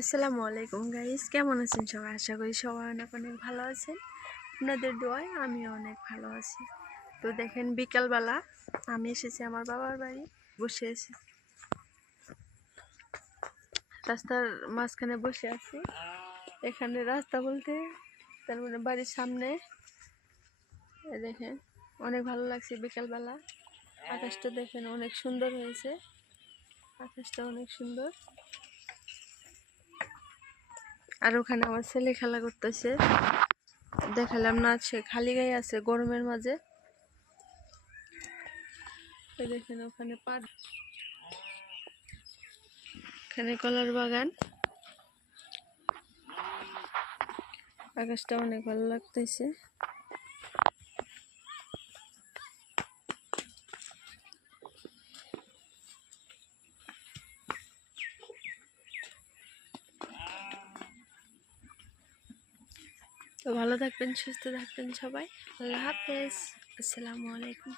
আসসালামু আলাইকুম গাইস, কেমন আছেন সবাই? আশা করি সবাই অনেক অনেক ভালো আছেন। আপনাদের দোয়ায় আমিও অনেক ভালো আছি। তো দেখেন, বিকালবেলা আমি এসেছি আমার বাবার বাড়ি, বসে আছি রাস্তার মাঝখানে বসে আছি। এখানে রাস্তা বলতে তার মানে বাড়ির সামনে। দেখেন অনেক ভালো লাগছে বিকালবেলা। আকাশটা দেখেন অনেক সুন্দর হয়েছে, আকাশটা অনেক সুন্দর। আর ওখানে আমার ছেলে খেলা করতেছে, দেখালাম না, সে খালি গায়ে আছে গরমের মাঝে। দেখেন ওখানে পাট, এখানে কলার বাগান। আকাশটা অনেক ভালো লাগতেছে। তো ভালো থাকবেন, সুস্থ থাকবেন সবাই। আল্লাহ হাফেজ, আসসালামু আলাইকুম।